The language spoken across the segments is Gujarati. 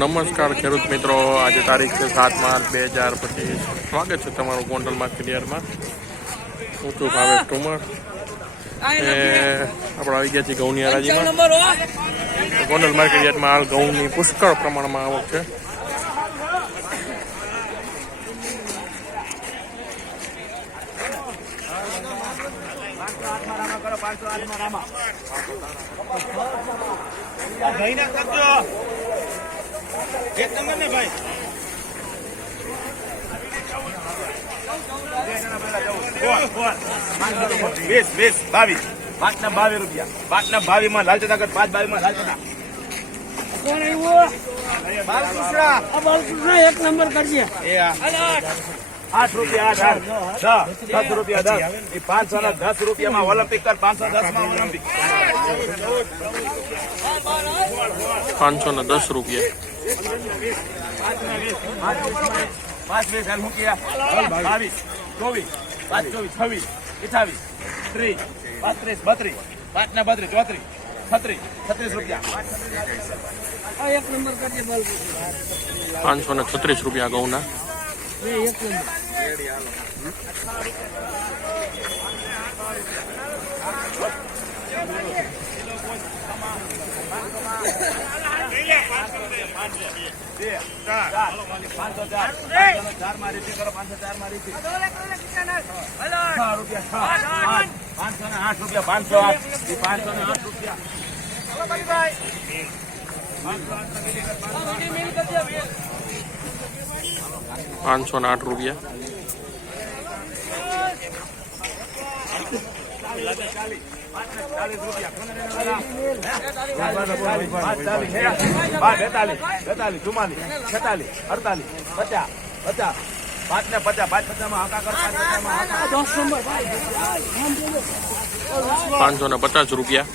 નમસ્કાર ખેડૂત મિત્રો. આજે તારીખ છે સાત માર્ચ બે હજાર પચીસ. સ્વાગત છે તમારું ગોંડલ માર્કેટ યાર્ડમાં છું ભાવે ટુમર એ આપણે આવી ગયા છીએ ઘઉંની હરાજીમાં. ગોંડલ માર્કેટ યાર્ડમાં હાલ ઘઉંની પુષ્કળ પ્રમાણમાં આવક છે. ભાઈને કરજો એક નંબર ને ભાઈ? વીસ વીસ બાવીસ. પાંચ ના બાવીસ રૂપિયા. પાંચ ના બાવીસમાં લાલચતા કર પાંચ બાવીસમાં લાલચતા કોણ આવ્યો? બાલકૃષ્ણ. બાલકૃષ્ણ એક નંબર કરજે. એ આઠ રૂપિયા આઠ આઠ. દસ દસ રૂપિયા દસ. એ પાંચસો ના દસ રૂપિયામાં ઓલિમ્પિક કર પાંચસો દસમાં ઓલિમ્પિક. પાંચસો ને દસ રૂપિયા. પાંચ વીસ હાલ મૂક્યા બાવીસ ચોવીસ પાંચ ચોવીસ છવ્વીસ અઠાવીસ ત્રીસ પાંત્રીસ બત્રીસ પાંચ ના બત્રીસ ચોત્રીસ છત્રીસ છત્રીસ રૂપિયા પાંચસો ને છત્રીસ રૂપિયા બે એક પાંચસો ચાર ચારમાં રીતિ કરો પાંચસો ચાર મારી છ આઠ. પાંચસો ને આઠ રૂપિયા પાંચસો પાંચસો ને આઠ રૂપિયા. પાંચસો ને આઠ રૂપિયા. બેતાલીસ ચુમ્માલીસ છેતાલીસ અડતાલીસ પચાસ પચાસ પાંચ પચાસ પાંચ પચાસમાં હાકા પાંચસો ને પચાસ રૂપિયા.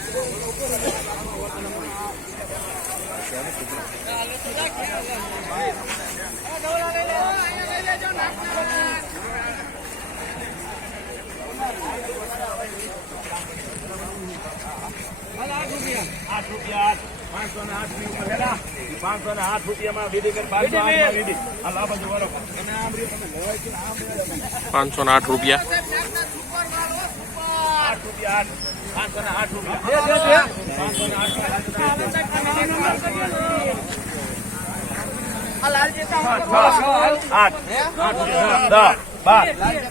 આઠ રૂપિયા આઠ પાંચસો ને આઠની ઉપર હેડા પાંચસો ને આઠ રૂપિયામાં વિધિ કરી પાંચસો આઠ વિધિ. આ લાભ જ વરો તમે આમ રહ્યો તમે લેવાય છે આમ પાંચસો ને આઠ રૂપિયા. આઠ રૂપિયા આઠ પાંચસો ને આઠ રૂપિયા. પાંચસો ને આઠ આઠ આઠ દસ. બાર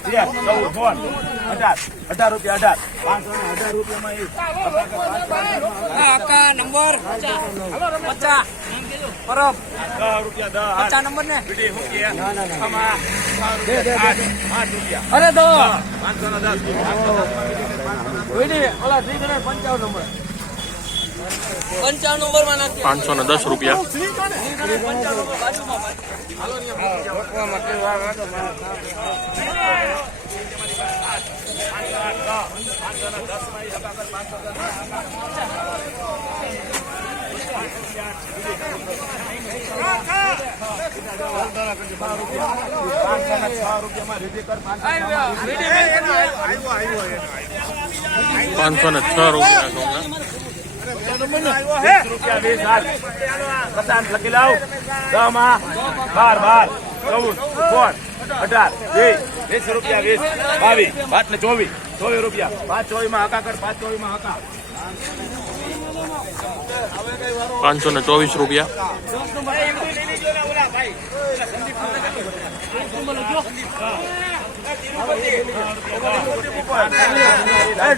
તેર ચૌદ સોળ અઢાર અઢાર રૂપિયા અઢાર. પાંચસો ને અઢાર રૂપિયામાં નંબર પચાસ. પરબ. દસ રૂપિયા દસ નંબર ને? અરે દો પાંચસો ને દસ ઓલી ગણેશ પંચાવન નંબર પંચાવન નંબરમાં નાખી પાંચસો ને દસ રૂપિયા. પાંચસો છ રૂપિયા વીસ રૂપિયા વીસ હાલ પચાસ લખી લાવ. દસમાં. બાર બાર. ચૌદ સોળ અઢાર વીસ. વીસ રૂપિયા વીસ. બાવીસ. પાંચ ને ચોવીસ. ચોવીસ રૂપિયા. પાંચ ચોવીસમાં હકા કર પાંચ ચોવીસમાં હકા. પાંચસો ને ચોવીસ રૂપિયા.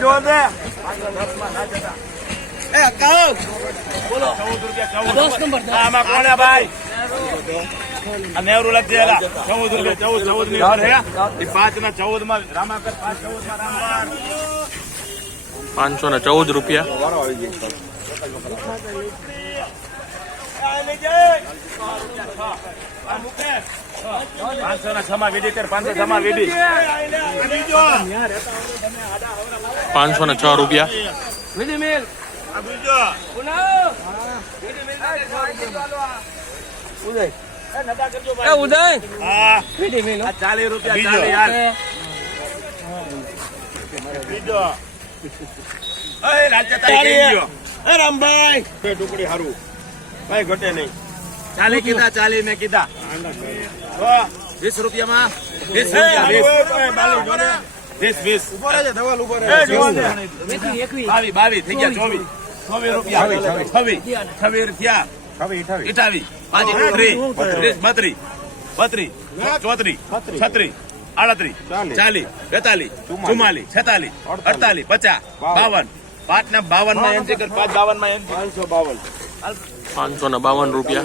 જોર દે. એ બોલો. દસ નંબર આમાં કોણ ભાઈ? આ નેવરું લખજે ચૌદ રૂપિયા ચૌદ ચૌદની ઉપર એ પાંચ ના ચૌદમાં રામાકર પાંચ ચૌદમાં રામાકર પાંચસો ને ચૌદ રૂપિયા. પાંચસો ના છ માં વીડી. પાંચસો છ માં વીડી પાંચસો ને છ રૂપિયા રામભાઈ ટુકડી હારું કઈ ઘટે નહીં ચાલી કીધા ચાલી મેં કીધા વીસ રૂપિયામાં વીસ રૂપિયા વીસ વીસ વીસ બાવીસ બાવીસ થઈ ગયા ચોવીસ. ચોવીસ રૂપિયા. અઠાવીસ પાંચ ત્રીસ. ત્રીસ બત્રીસ. બત્રીસ. ચોત્રીસ. છત્રીસ. આડત્રીસ. ચાલીસ. બેતાલીસ. ચુમ્માલીસ. છેતાલીસ. અડતાલીસ. પચાસ. બાવન. પાંચ ને બાવનમાં એમ કર પાંચ બાવનમાં એમ પાંચસો બાવન. પાંચસો ને બાવન રૂપિયા.